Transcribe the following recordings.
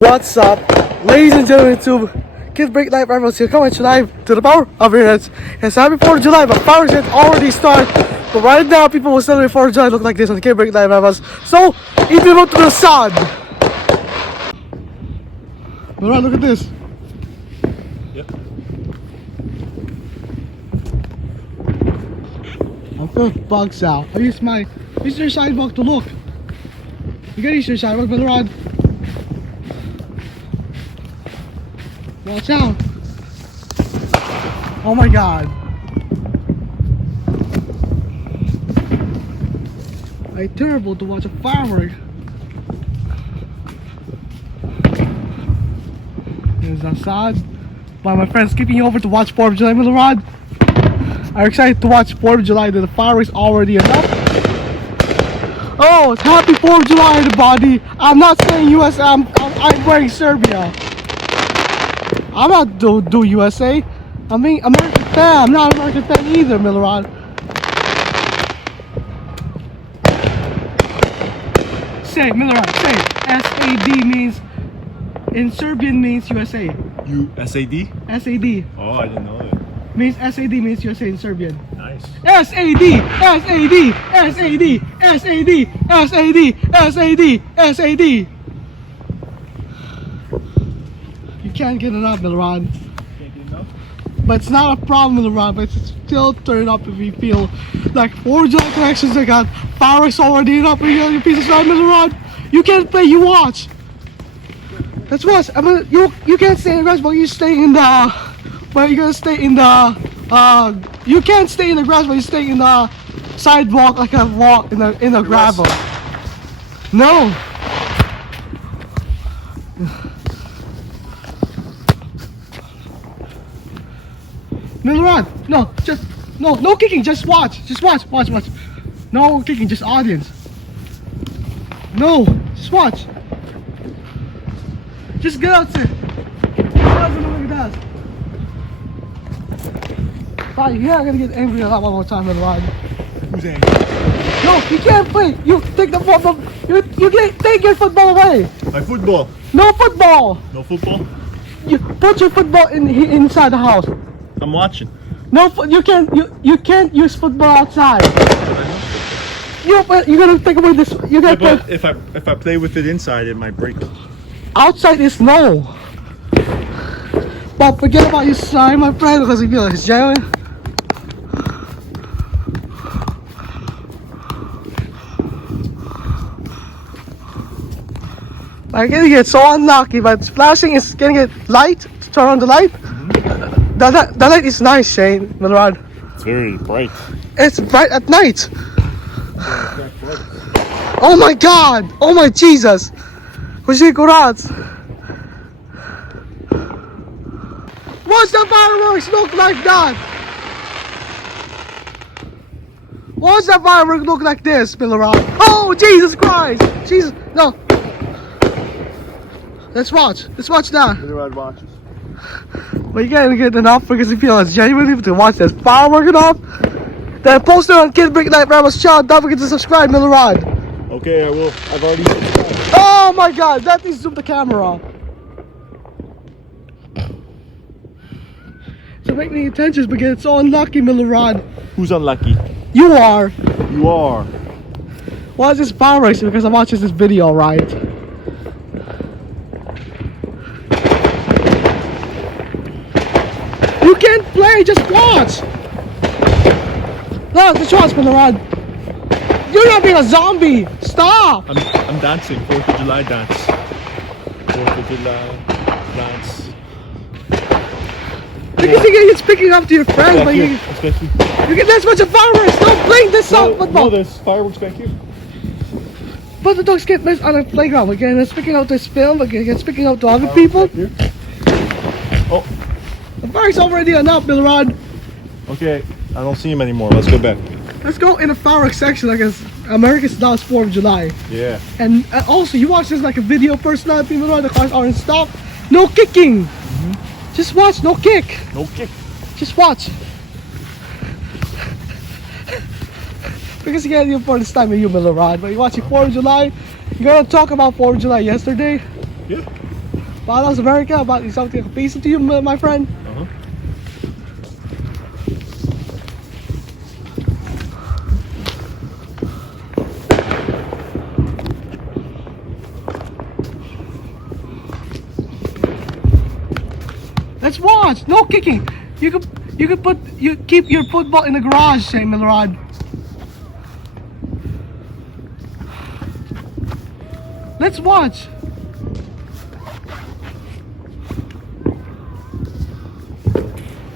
What's up, ladies and gentlemen, YouTube? Kid Break Live Rivals here, coming to live to the power of your heads. It's happy 4th of July, but fireworks had already started. But right now, people will celebrate 4th of July look like this on the Kid Break Live Rivals. So, if you look to the sun. Alright, look at this. Yep. I'm full of bugs out. I use your sidewalk to look. You gotta use your sidewalk, Milorad. Watch out! Oh my god! It's terrible to watch a firework. There's Assad. By my friends skipping over to watch 4th of July. Milorad, are you excited to watch 4th of July? The fireworks already enough. Oh, it's happy 4th of July, everybody! I'm not saying USA. I'm wearing Serbia. I'm not do USA. I mean American fan. I'm not an American fan either, Milorad. Say, Milorad, say. SAD means, in Serbian means USA. SAD? SAD. Oh, I didn't know that. Means SAD means USA in Serbian. Nice. SAD! SAD! SAD! SAD! SAD! SAD! SAD! You can't get enough, Milorad. Can't get enough? But it's not a problem, Milorad, but it's still turn up if you feel like 4th of July connections. I got fireworks already up in your piece of side, Milorad. You can't play, you watch. Let's watch. I mean, you can't stay in the grass, but you stay in the. But you gotta stay in the. You can't stay in the grass, but you stay in the sidewalk, like a walk in the gravel. No. Milorad, no kicking, just watch, watch. No kicking, just audience. No, just watch. Just get out there. Get out there and look at that. Fine, you're not gonna get angry a lot one more time, Milorad. Who's angry? No, you can't play. You take the football. You can't take your football away. My football. No football. No football? You put your football inside the house. I'm watching. No, you can't use football outside. You're gonna take away this. You Yeah, gotta but if I play with it inside, it might break. outside is no. But forget about your side, my friend, because if you're genuine. I'm gonna get so unlucky, but splashing is gonna get light. Turn on the light. The light is nice, Shane, Milorad. It's very bright. It's bright at night. Oh my god! Oh my Jesus! What's the fireworks look like that? What's the fireworks look like this, Milorad? Oh Jesus Christ! Jesus, no. Let's watch that. Milorad watches. But you gotta get enough because if you feel it's genuinely to watch this firework enough, then post it on Kid Break Live Rivals channel. Don't forget to subscribe, Milorad. Okay, I will. I've already subscribed. Oh my god, that needs to zoom the camera. So make me attention because it's so unlucky, Milorad. Who's unlucky? You are. You are. Watch this fireworks because I'm watching this video, right? You can't play, just watch. No, just watch, Milorad. You're not being a zombie. Stop. I'm dancing. 4th of July dance. 4th of July dance. Because you're speaking up to your friends, but you get this much of fireworks. Don't play this song, football. No, there's fireworks back here. But the dogs get messed on the playground again. They're speaking out this film again. They're speaking out to other people. Oh. The fireworks already enough, Milorad. Okay, I don't see him anymore. Let's go back. Let's go in the fireworks section. Like America's now 4th of July. Yeah. And also, you watch this like a video personality, Milorad. The cars aren't stopped. No kicking. Just watch. No kick. No kick. Just watch. Because you can't do for this time of you, Milorad. But you're watching 4th of July. You gonna talk about 4th of July yesterday? Yeah. Wow, that was America. About something like a piece to you, my friend. Uh-huh. Let's watch. No kicking. You could keep your football in the garage, say Milorad. Let's watch.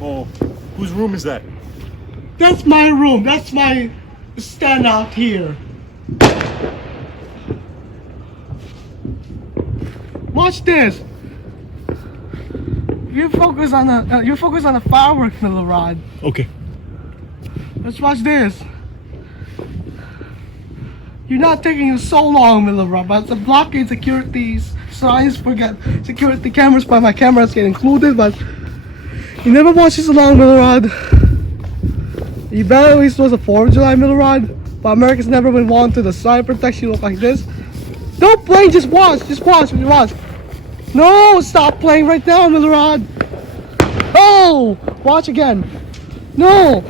Oh, whose room is that? That's my room. That's my stand out here. Watch this. You focus on the fireworks, Milorad. Okay. Let's watch this. You're not taking so long, Milorad, but the blocking securities signs forget security cameras by my cameras get included, but you never watch this long, Milorad. You bet at least it was a 4th of July, Milorad, but America's never been wanted a side protection look like this. Don't play, just watch, watch. No, stop playing right now, Milorad. Oh, watch again. No.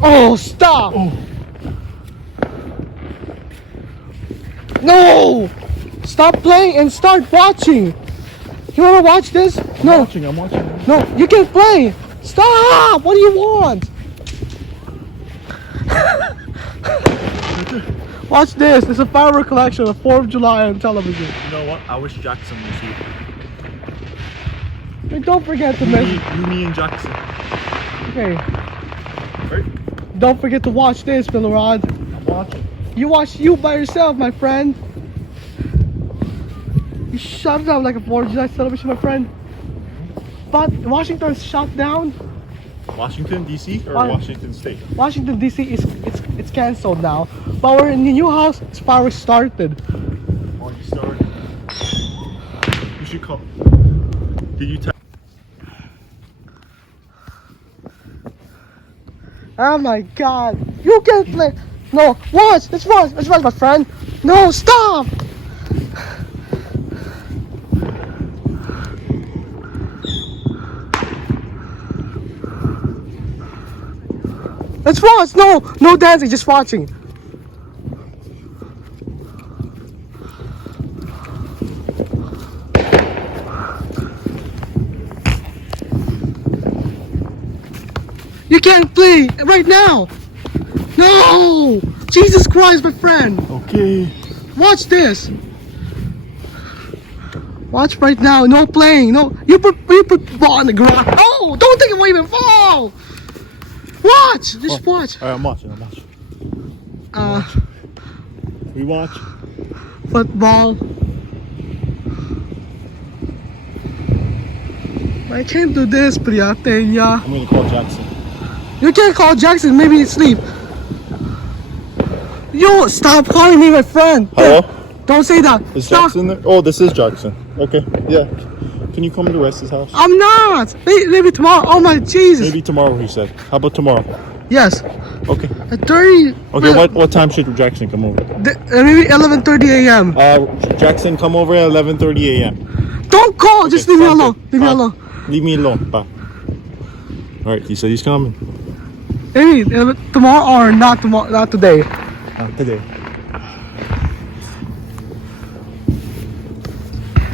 Oh, stop. Oh. No. Stop playing and start watching. You wanna watch this? No. I'm watching. No, you can't play. Stop. What do you want? Watch this. It's a firework collection of 4th of July on television. You know what? I wish Jackson was here. And don't forget to You, miss. me and Jackson. Okay. Right? Don't forget to watch this, Milorad. I'm watching. You watch you by yourself, my friend. You shut down like a 4th of July celebration, my friend. But Washington's shut down. Washington D.C. or Why- Washington State? Washington D.C. it's canceled now. But we're in the new house. It's fireworks started. Oh, you started. You should call. Did you tell? Oh my God! You can't play. No, watch. Let's watch. Let's watch, my friend. No, stop. Let's watch. No dancing. Just watching. You can't play right now. No! Jesus Christ, my friend. Okay. Watch this. Watch right now. No playing. No. You put the ball on the ground. Oh! Don't take it away from fall. Watch. Just watch. Alright, I'm watching. We watch. Football. I can't do this, Priatelia. I'm gonna call Jackson. You can't call Jackson. Maybe he's asleep. Yo, stop calling me my friend. Hello? Don't say that. Is Stop. Jackson there? Oh, this is Jackson. Okay. Yeah. Can you come to Wes's house? I'm not. Maybe tomorrow. Oh my Jesus. Maybe tomorrow, he said. How about tomorrow? Yes. Okay. At 30. Okay, what time should Jackson come over? Maybe 11:30 a.m. Jackson, come over at 11:30 a.m. Don't call. Just leave me sounds alone. good. Leave me Bye. alone. Leave me alone. Bye. Alright, he said he's coming. Maybe tomorrow or not tomorrow. Not today. Not today.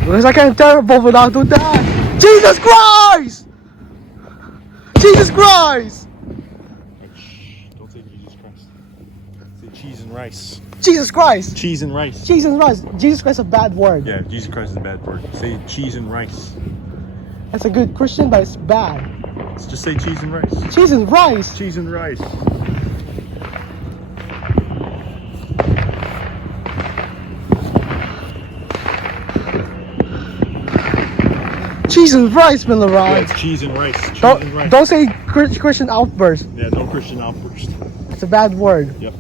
Because I can't terrible without doing that. Jesus Christ! Jesus Christ! Don't say Jesus Christ. Say cheese and rice. Jesus Christ! Cheese and rice. Jesus Christ! Jesus Christ is a bad word. Yeah, Jesus Christ is a bad word. Say cheese and rice. That's a good Christian, but it's bad. Let's just say cheese and rice. Cheese and rice. Cheese and rice. Cheese and rice, Yeah, Milorad. it's cheese and rice. Cheese and rice. Don't say Christian outburst. Yeah, no Christian outburst. It's a bad word. Yep.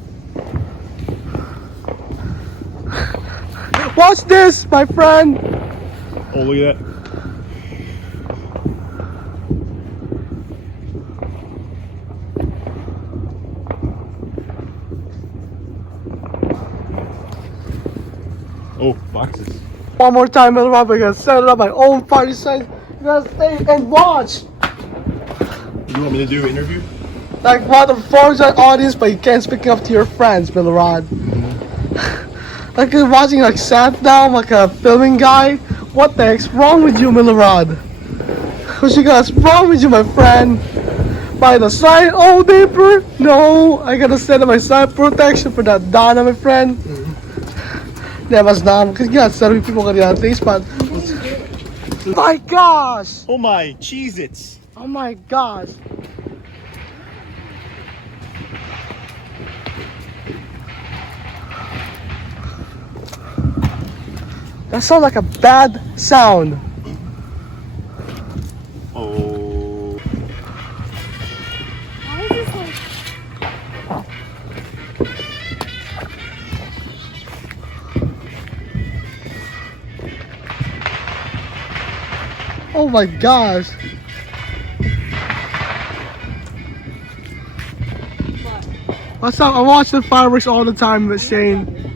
Watch this, my friend. Oh, look at that. Oh, boxes. one more time, Milorad. We're gonna set it up my own party site. You're gonna stay and watch. You want me to do an interview? Like what the 4th July audience, but you can't speak up to your friends, Milorad. Like you're watching like sat down like a filming guy. What the heck's wrong with you, Milorad? What's wrong with you, my friend? By the side, oh neighbor, no, I gotta set up my side protection for that Donna, my friend. Yeah, mas naman kasi nga sarap people kanina at least, but my gosh, Oh my, Cheez-Its. oh my gosh. That sounds like a bad sound. Oh. Why is this like... Oh my gosh. What? What's up? I watch the fireworks all the time, Miss Shane.